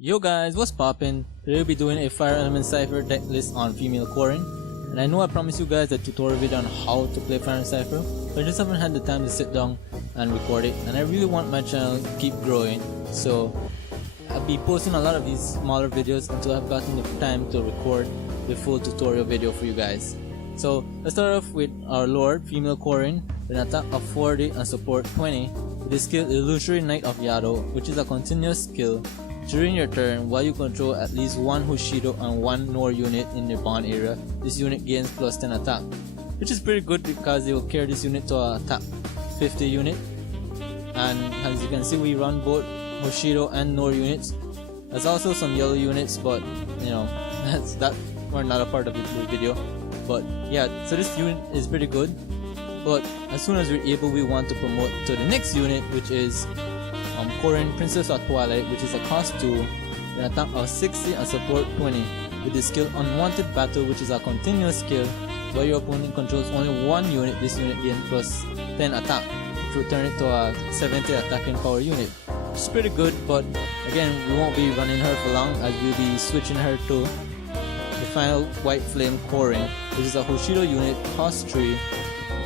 Yo guys, what's poppin'? Today we'll be doing a Fire Element Cipher deck list on female Corrin. And I know I promised you guys a tutorial video on how to play Fire Element Cipher, but I just haven't had the time to sit down and record it, and I really want my channel to keep growing. So I'll be posting a lot of these smaller videos until I've gotten the time to record the full tutorial video for you guys. So let's start off with our Lord, female Corrin, with an attack of 40 and support 20, with the skill Illusory Knight of Yado, which is a continuous skill. During your turn, while you control at least one Hoshido and one Nor unit in your bond area, this unit gains plus 10 attack, which is pretty good because they will carry this unit to a top 50 unit. And as you can see, we run both Hoshido and Nor units. There's also some yellow units, but you know, that we're not a part of the video. But yeah, so this unit is pretty good. But as soon as we're able, we want to promote to the next unit, which is Corrin, Princess of Twilight, which is a cost 2, an attack of 60 and support 20, with the skill Unwanted Battle, which is a continuous skill. While your opponent controls only one unit, this unit gains plus 10 attack, which will turn it to a 70 attacking power unit. It's pretty good, but again, we won't be running her for long as we'll be switching her to the final White Flame Corrin, which is a Hoshido unit, cost 3,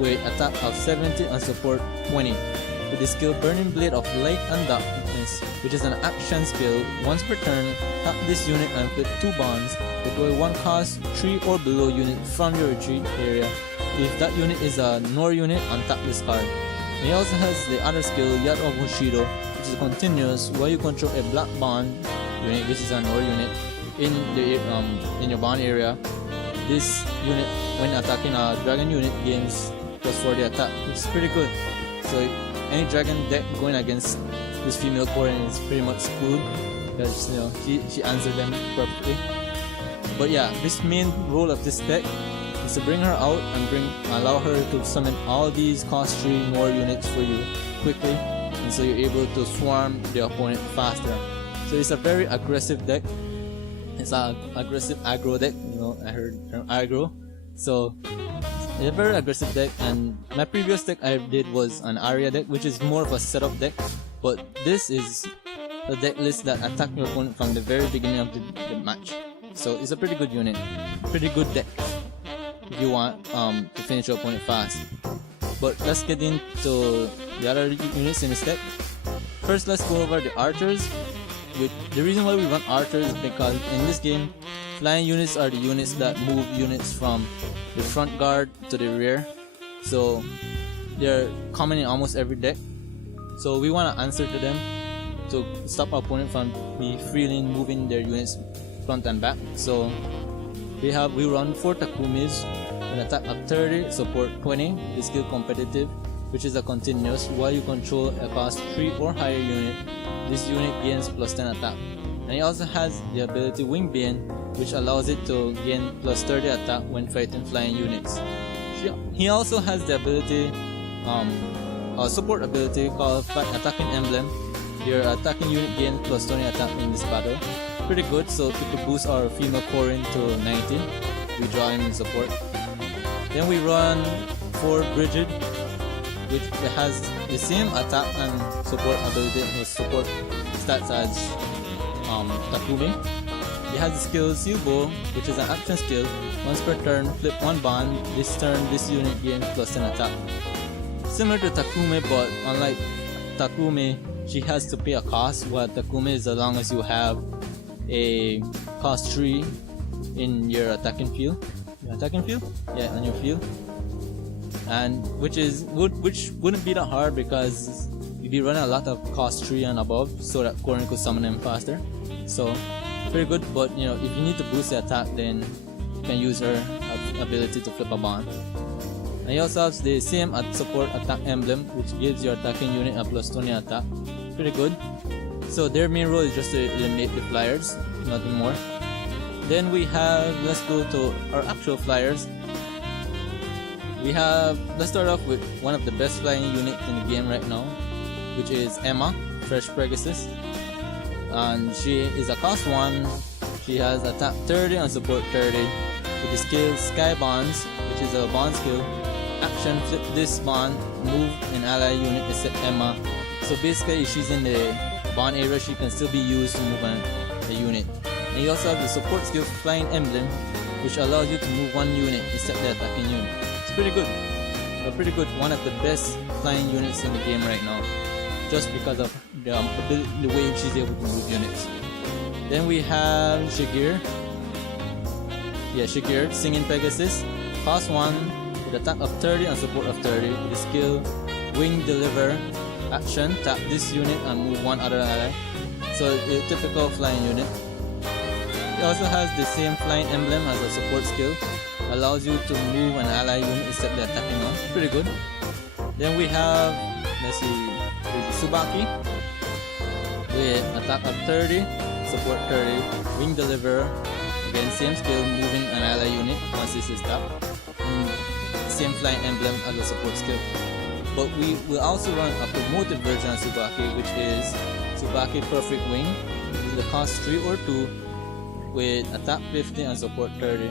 with attack of 70 and support 20. With the skill Burning Blade of Light and Darkness, which is an action skill. Once per turn, tap this unit and flip 2 bonds, deploy one cost 3 or below unit from your retreat area. If that unit is a Nor unit, untap this card. And he also has the other skill Yad of Hoshido, which is continuous while you control a black bond unit, which is a Nor unit, in your bond area. This unit, when attacking a dragon unit, gains plus 40 attack, which is pretty good. So any dragon deck going against this female Corrin is pretty much screwed because you know she answered them perfectly. But yeah, this main role of this deck is to bring her out and allow her to summon all these cost 3 more units for you quickly, and so you're able to swarm the opponent faster. So it's a very aggressive deck. It's an aggressive aggro deck. You know, I heard term aggro. So it's a very aggressive deck, and my previous deck I did was an Arya deck, which is more of a setup deck, but this is the deck list that attack your opponent from the very beginning of the match. So it's a pretty good unit, pretty good deck if you want to finish your opponent fast. But let's get into the other units in this deck. First, let's go over the archers. The reason why we run archers is because in this game, flying units are the units that move units from the front guard to the rear, so they're common in almost every deck. So we want to answer to them to stop our opponent from freely moving their units front and back. So we run 4 Takumis, an attack of 30, support 20, the skill competitive, which is a continuous while you control a cost 3 or higher unit. This unit gains plus 10 attack. And he also has the ability Wingbane, which allows it to gain plus 30 attack when fighting flying units. He also has the ability, support ability called Attacking Emblem. Your attacking unit gains plus 20 attack in this battle. Pretty good, so it could boost our female Corrin to 19. We draw him in support. Then we run 4 Brigid, which has the same attack and support ability or support stats as Takumi. It has the skill Seal Bow, which is an action skill. Once per turn, flip 1 bond. This turn, this unit gains plus 10 attack. Similar to Takumi, but unlike Takumi, she has to pay a cost, while Takumi is as long as you have a cost 3 in your attacking field. Yeah, on your field. And which wouldn't be that hard because you'd be running a lot of cost 3 and above so that Corrin could summon them faster. So pretty good, but you know, if you need to boost the attack, then you can use her ability to flip a bond. And he also has the same support attack emblem, which gives your attacking unit a plus 20 attack. Pretty good. So their main role is just to eliminate the flyers, nothing more. Then we have, let's go to our actual flyers. Let's start off with one of the best flying units in the game right now, which is Emma, Fresh Pegasus. And she is a cost 1. She has attack 30 and support 30 with the skill Sky Bonds, which is a bond skill. Action, flip this bond, move an ally unit except Emma. So basically if she's in the bond area, she can still be used to move unit. And you also have the support skill Flying Emblem, which allows you to move one unit instead of the attacking unit. It's pretty good. Pretty good, one of the best flying units in the game right now, just because of the way she's able to move units. Then we have Shigir. Yeah, Shigir, Singing Pegasus. Cost 1 with attack of 30 and support of 30. With the skill Wing Deliver action, tap this unit and move one other ally. So a typical flying unit. It also has the same Flying Emblem as a support skill. Allows you to move an ally unit instead of attacking one. Pretty good. Then we have, let's see, Tsubaki with attack of 30, support 30, Wing Deliver. Again, same skill, moving an ally unit once this is tapped. Same Flying Emblem as a support skill. But we will also run a promoted version of Tsubaki, which is Tsubaki Perfect Wing. This is the cost 3 or 2 with attack 50 and support 30.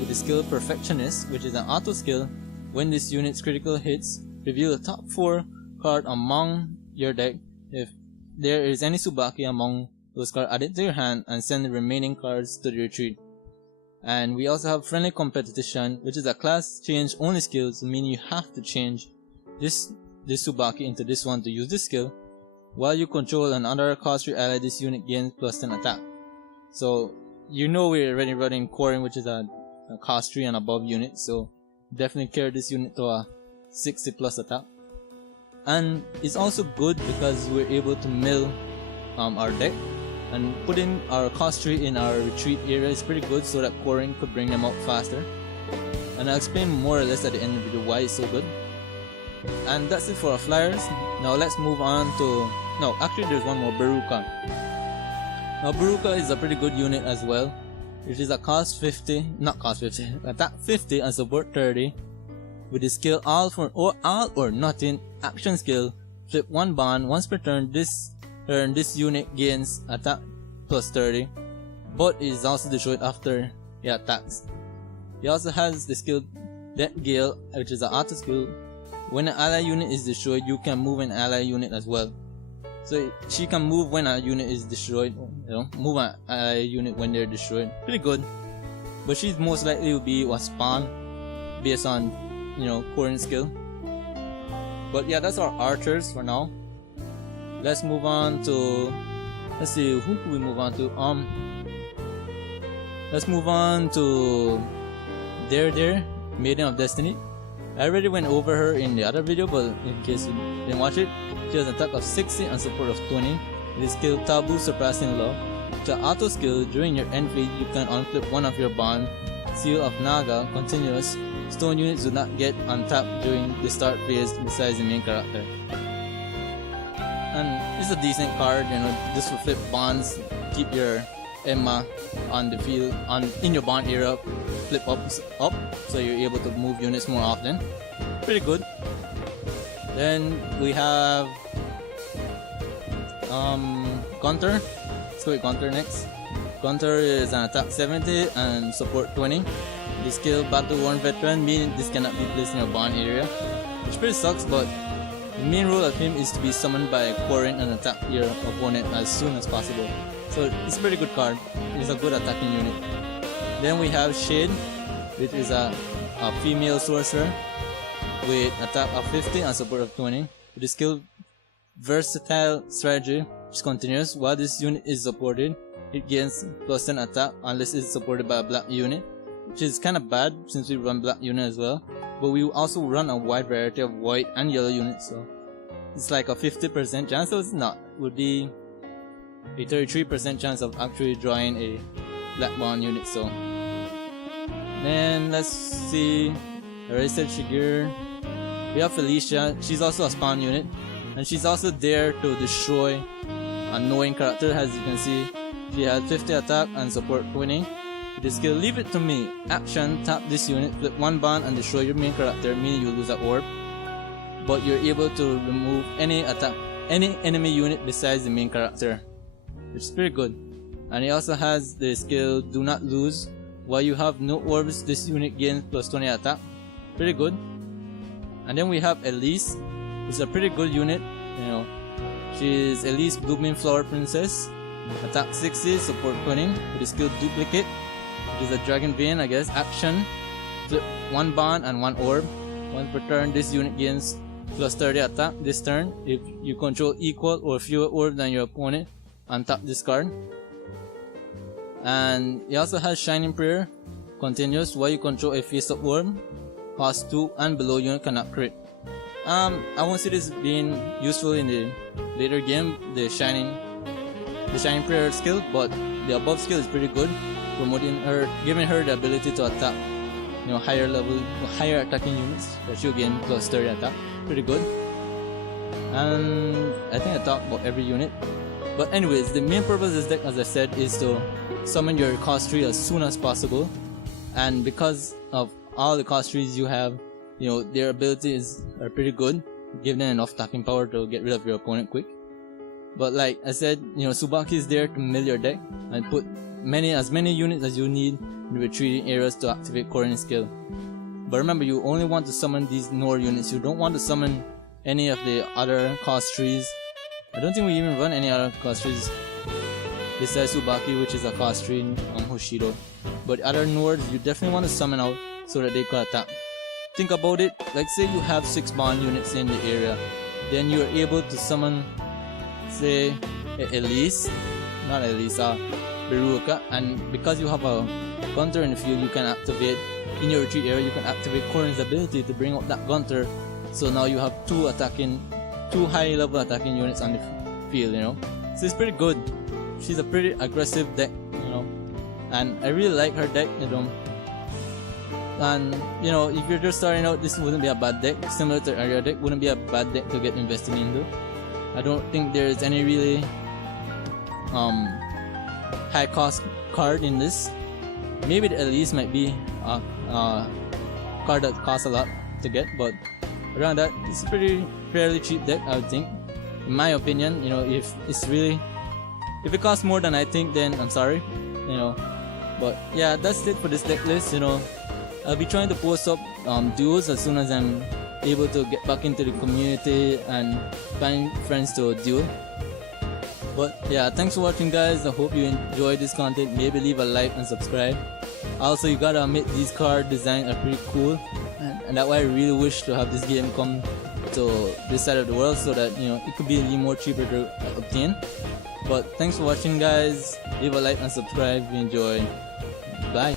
With the skill Perfectionist, which is an auto skill. When this unit's critical hits, reveal the top 4 card among your deck. If there is any Tsubaki among those cards, add it to your hand and send the remaining cards to the retreat. And we also have Friendly Competition, which is a class change only skill, so meaning you have to change this Tsubaki into this one to use this skill. While you control another cost your ally, this unit gains +10 attack. So you know we're already running Corrin, which is a cost 3 and above unit, so definitely carry this unit to a 60 plus attack. And it's also good because we're able to mill our deck, and putting our cost 3 in our retreat area is pretty good so that Corrin could bring them out faster. And I'll explain more or less at the end of the video why it's so good. And that's it for our flyers. Now let's move on to, no, actually there's one more, Baruka. Now Baruka is a pretty good unit as well. It is a cost 50, not cost 50, attack 50 and support 30. With the skill all or nothing action skill, flip one bond once per turn. This unit gains attack +30, but it is also destroyed after it attacks. He also has the skill Death Gale, which is an auto skill. When an ally unit is destroyed, you can move an ally unit as well. So she can move when a unit is destroyed, move an ally unit when they're destroyed. Pretty good. But she's most likely to be a spawn based on, Corrin skill. But yeah, that's our archers for now. Let's move on to, let's see, who can we move on to? Let's move on to Dare, Maiden of Destiny. I already went over her in the other video, but in case you didn't watch it, she has an attack of 60 and support of 20. With the skill Taboo Surpassing Law. With the auto skill, during your end phase, you can unflip one of your bond. Seal of Naga, continuous. Stone units do not get untapped during the start phase besides the main character. And it's a decent card, just to flip bonds, keep your Emma on the field, in your bond area, flip up, so you're able to move units more often. Pretty good. Then we have Gunter. Let's go with Gunter next. Gunter is an attack 70 and support 20. The skill Battle Worn Veteran, meaning this cannot be placed in your bond area, which pretty sucks, but the main role of him is to be summoned by Corrin and attack your opponent as soon as possible. So it's a pretty good card. It's a good attacking unit. Then we have Shade, which is a female sorcerer with attack of 50 and support of 20. With the skill Versatile Strategy, which continues. While this unit is supported, it gains +10 attack unless it's supported by a black unit, which is kind of bad since we run black unit as well. But we also run a wide variety of white and yellow units, so it's like a 50% chance, so it's not. It would be a 33% chance of actually drawing a black bond unit. So then let's see, I already said Shigeru. We have Felicia. She's also a spawn unit, and she's also there to destroy annoying character. As you can see, she has 50 attack and support 20. With the skill Leave It To Me action, tap this unit, flip one bond and destroy your main character, meaning you lose an orb, but you're able to remove any enemy unit besides the main character, which is pretty good. And he also has the skill Do Not Lose. While you have no orbs, this unit gains +20 attack. Pretty good. And then we have Elise, which is a pretty good unit. She's Elise Blooming Flower Princess. Attack 60, support Corrin with the skill duplicate, which is a dragon vein, I guess. Action, flip 1 bond and 1 orb. Once per turn, this unit gains plus 30 attack this turn. If you control equal or fewer orbs than your opponent, untap this card. And he also has Shining Prayer, continuous while you control a face-up orb. Cost 2 and below unit cannot crit. I won't see this being useful in the later game, the Shining Prayer skill, but the above skill is pretty good, promoting her, giving her the ability to attack, higher level, higher attacking units that she'll gain plus 30 attack. Pretty good. And I think I talked about every unit. But anyways, the main purpose of this deck, as I said, is to summon your cost tree as soon as possible. And because of all the cost trees you have, their abilities are pretty good, give them enough attacking power to get rid of your opponent quick. But like I said, Tsubaki is there to mill your deck and put as many units as you need in retreating areas to activate Corrin's skill. But remember, you only want to summon these Nor units. You don't want to summon any of the other cost trees. I don't think we even run any other cost trees besides Tsubaki, which is a cost tree in Hoshido. But other Nors you definitely want to summon out so that they can attack. Think about it, like say you have 6 bond units in the area, then you are able to summon, say, Beruka, and because you have a Gunter in the field, you can activate, in your retreat area, you can activate Corrin's ability to bring up that Gunter, so now you have 2 high level attacking units on the field, So it's pretty good. She's a pretty aggressive deck, and I really like her deck, And if you're just starting out, this wouldn't be a bad deck. Similar to area deck, wouldn't be a bad deck to get invested into. I don't think there's any really high cost card in this. Maybe the Elise might be a card that costs a lot to get, but around that, it's a fairly cheap deck, I would think. In my opinion, if it costs more than I think, then I'm sorry, But yeah, that's it for this deck list. I'll be trying to post up duos as soon as I'm able to get back into the community and find friends to duel. But yeah, thanks for watching, guys. I hope you enjoyed this content. Maybe leave a like and subscribe. Also, you gotta admit, these card designs are pretty cool, and that's why I really wish to have this game come to this side of the world so that it could be a little more cheaper to obtain. But thanks for watching, guys. Leave a like and subscribe if you enjoy. Bye.